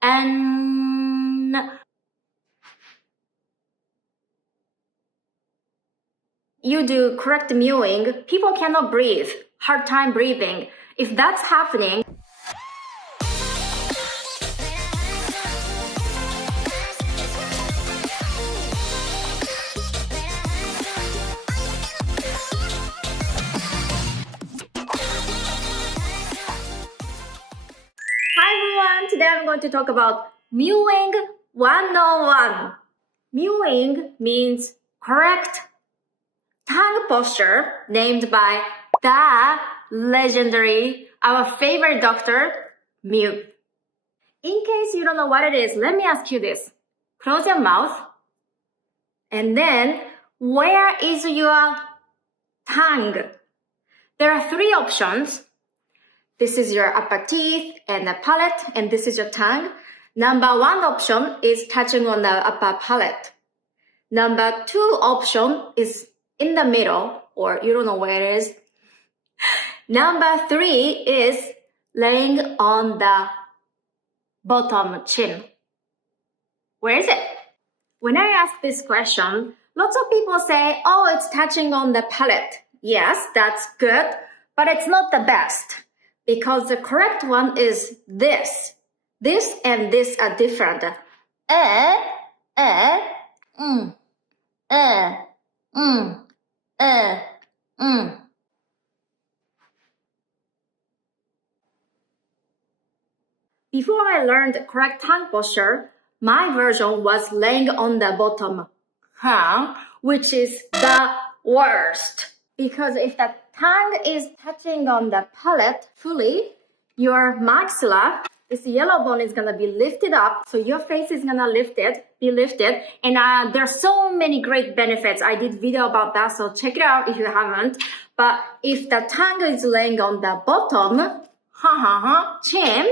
and you do correct mewing, people cannot breathe, hard time breathing. If that's happening, hi everyone, today I'm going to talk about mewing 101. Mewing means correct tongue posture named by the legendary, our favorite doctor, Mew. In case you don't know what it is, let me ask you this. Close your mouth. And then, where is your tongue? There are three options. This is your upper teeth and the palate, and this is your tongue. Number one option is touching on the upper palate. Number two option is in the middle, or you don't know where it is. Number three is laying on the bottom chin. Where is it? When I ask this question, lots of people say, oh, it's touching on the palate. Yes, that's good, but it's not the best because the correct one is this. This and this are different. Before I learned correct tongue posture, my version was laying on the bottom, which is the worst. Because if the tongue is touching on the palate fully, your maxilla, this yellow bone is gonna be lifted up, so your face is gonna be lifted, and there's so many great benefits. I did video about that, so check it out if you haven't. But if the tongue is laying on the bottom, chin,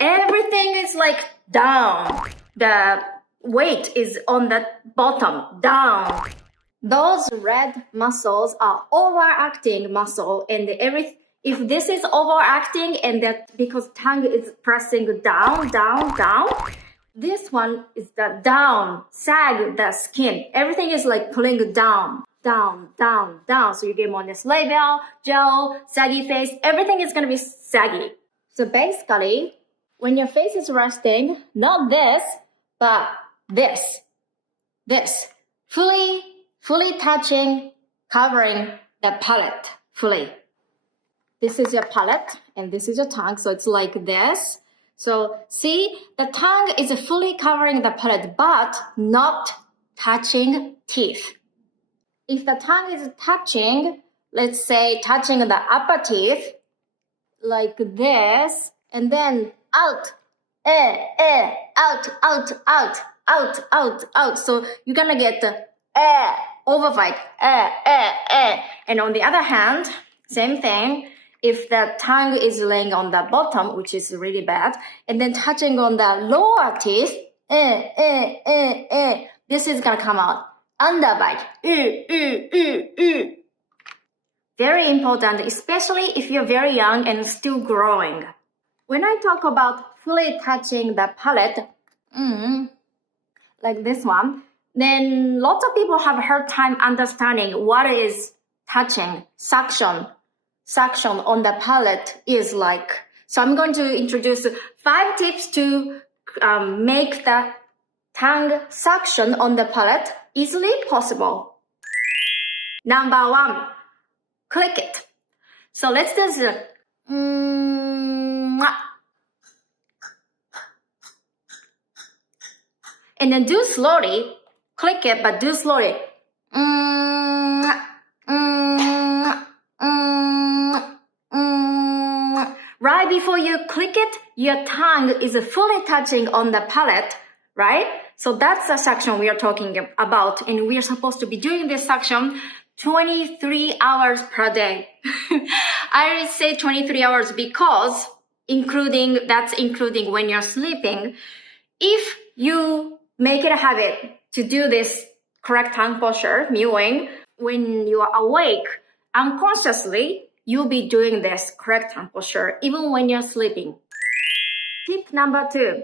everything is like down. The weight is on the bottom, down. Those red muscles are overacting muscle, and if this is overacting and that because tongue is pressing down, this one is the down, sag the skin. Everything is like pulling down. So you get more labial, gel, saggy face. Everything is going to be saggy. So basically, when your face is resting, not this, but this. Fully touching, covering the palate fully. This is your palate and this is your tongue. So it's like this. So see, the tongue is fully covering the palate, but not touching teeth. If the tongue is touching, let's say touching the upper teeth, like this, and then out, out. So you're gonna get the overbite, And on the other hand, same thing. If the tongue is laying on the bottom, which is really bad, and then touching on the lower teeth, this is gonna come out. Underbite. Very important, especially if you're very young and still growing. When I talk about fully touching the palate, like this one, then lots of people have a hard time understanding what is touching, suction on the palate is like. So I'm going to introduce 5 tips to make the tongue suction on the palate easily possible. Number 1, click it. So let's do this. And then do slowly. Click it, but do slowly. Right before you click it, your tongue is fully touching on the palate, right? So that's the suction we are talking about, and we are supposed to be doing this suction 23 hours per day. I say 23 hours because that's including when you're sleeping. If you make it a habit to do this correct tongue posture, mewing, when you are awake, unconsciously, you'll be doing this correct tongue posture even when you're sleeping. Tip number 2.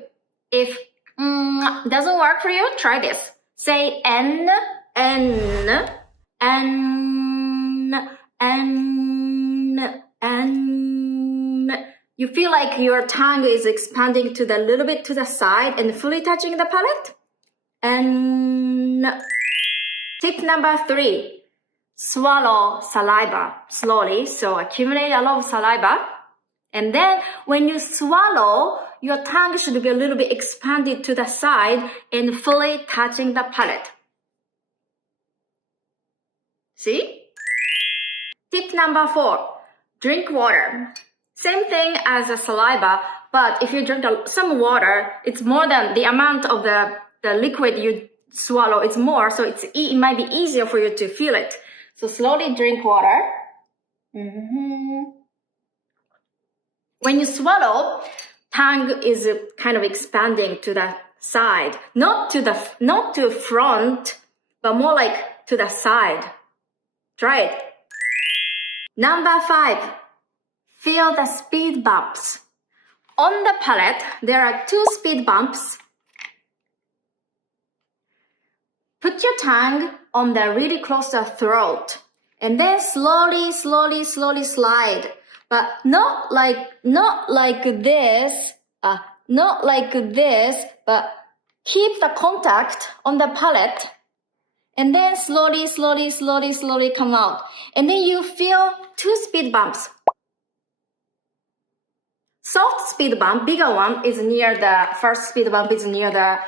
If doesn't work for you, try this. Say N, N, N, N, N. You feel like your tongue is expanding to the little bit to the side and fully touching the palate. N. Tip number 3. Swallow saliva slowly. So accumulate a lot of saliva. And then when you swallow, your tongue should be a little bit expanded to the side and fully touching the palate. See? Tip number 4, drink water. Same thing as a saliva, but if you drink some water, it's more than the amount of the liquid you swallow. It's more, so it might be easier for you to feel it. So slowly drink water. When you swallow, tongue is kind of expanding to the side, not to front, but more like to the side. Try it. Number 5, feel the speed bumps. On the palate, there are 2 speed bumps. Put your tongue on the really close to the throat, and then slowly slide. But not like this, but keep the contact on the palate, and then slowly come out. And then you feel 2 speed bumps. Soft speed bump, bigger one, is near the first speed bump is near the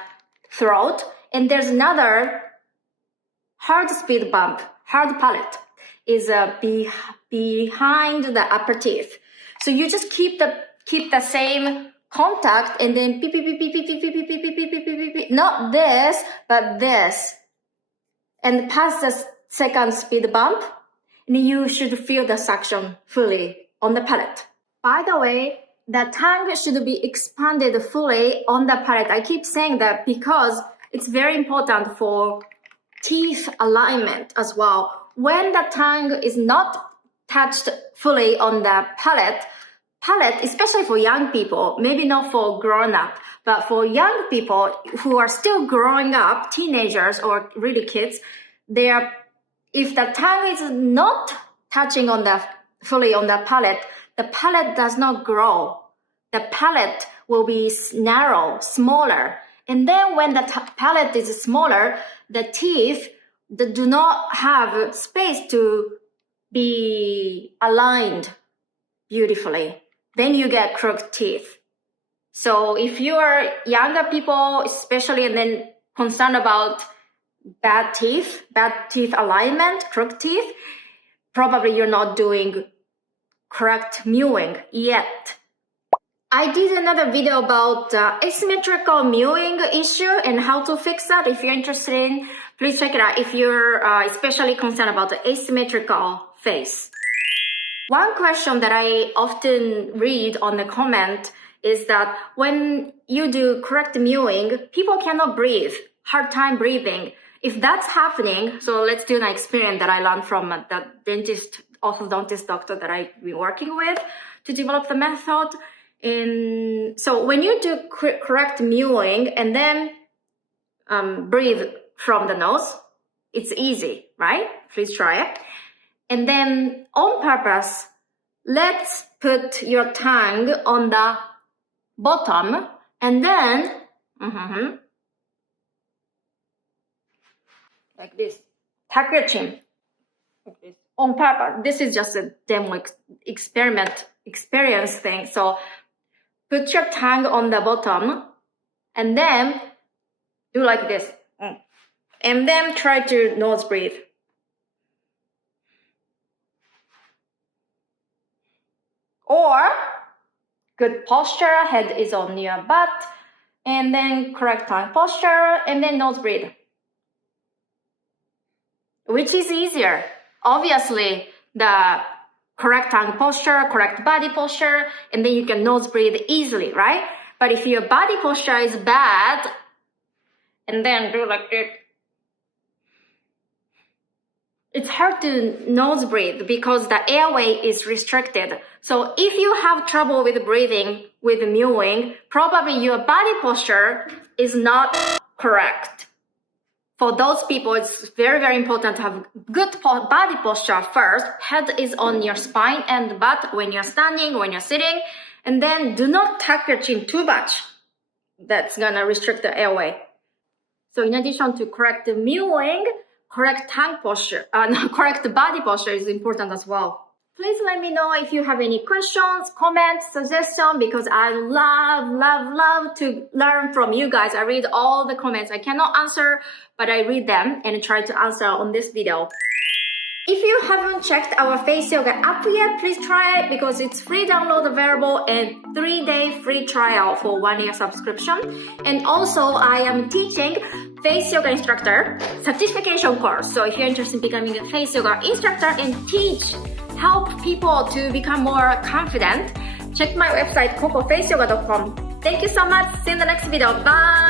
throat, and there's another hard speed bump, hard palate, is behind the upper teeth. So you just keep the same contact, and then beep, beep, beep, beep, beep, beep, beep, beep, beep, beep, beep, beep, beep. Not this, but this. And pass the second speed bump, and you should feel the suction fully on the palate. By the way, the tongue should be expanded fully on the palate. I keep saying that because it's very important for teeth alignment as well. When the tongue is not touched fully on the palate, especially for young people, maybe not for grown up, but for young people who are still growing up, teenagers or really kids, if the tongue is not touching fully on the palate does not grow. The palate will be narrow, smaller. And then when the palate is smaller, the teeth do not have space to be aligned beautifully. Then you get crooked teeth. So if you are younger people, especially, and then concerned about bad teeth alignment, crooked teeth, probably you're not doing correct mewing yet. I did another video about asymmetrical mewing issue and how to fix that. If you're interested in, please check it out if you're especially concerned about the asymmetrical face. One question that I often read on the comment is that when you do correct mewing, people cannot breathe, hard time breathing. If that's happening, so let's do an experiment that I learned from the dentist, orthodontist doctor that I've been working with to develop the method. So when you do correct mewing and then breathe from the nose, it's easy, right? Please try it. And then on purpose, let's put your tongue on the bottom and then like this, tuck your chin like this on purpose. This is just a demo experience thing. So put your tongue on the bottom and then do like this. And then try to nose breathe. Or good posture, head is on your butt, and then correct tongue posture, and then nose breathe. Which is easier? Obviously, the correct tongue posture, correct body posture, and then you can nose breathe easily, right? But if your body posture is bad, and then do like this, it's hard to nose breathe because the airway is restricted. So if you have trouble with breathing with mewing, probably your body posture is not correct. For those people, it's very, very important to have good body posture first. Head is on your spine and butt when you're standing, when you're sitting. And then do not tuck your chin too much. That's gonna restrict the airway. So in addition to correct the mewing, correct tongue posture, correct body posture is important as well. Please let me know if you have any questions, comments, suggestions, because I love to learn from you guys. I read all the comments. I cannot answer, but I read them and try to answer on this video. If you haven't checked our face yoga app yet, please try it because it's free download available and 3-day free trial for 1-year subscription. And also I am teaching face yoga instructor certification course. So if you're interested in becoming a face yoga instructor and help people to become more confident, check my website cocofaceyoga.com. Thank you so much. See you in the next video. Bye.